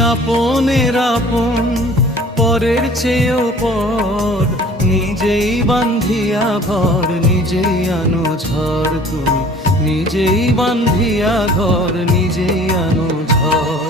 আপনের আপন, পরের চেয়েও পর। নিজেই বান্ধিয়া ঘর, নিজেই আনো ঝড় তুমি। নিজেই বান্ধিয়া ঘর, নিজেই আনো ঝড়।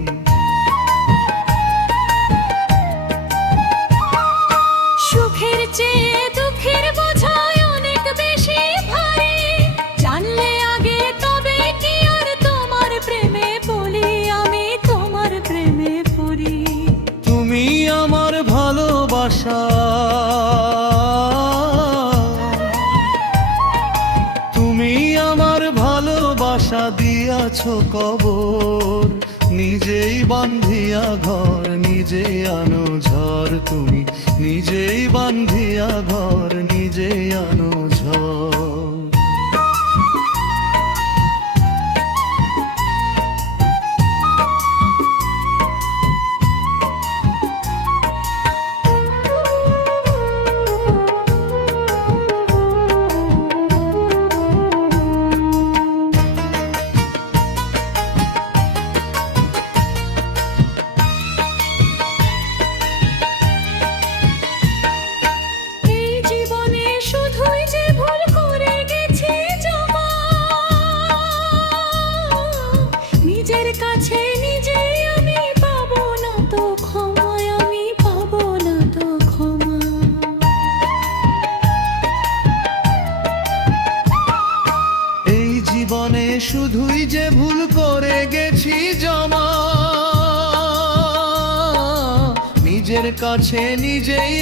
ভালোবাসা দিয়াছ কবর। নিজেই বান্ধিয়া ঘর, নিজে আনো ঝড় তুমি। নিজেই বান্ধিয়া ঘর, নিজে আনো ঝড়। শুধুই যে ভুল করে গেছি জমা। নিজের কাছে নিজেই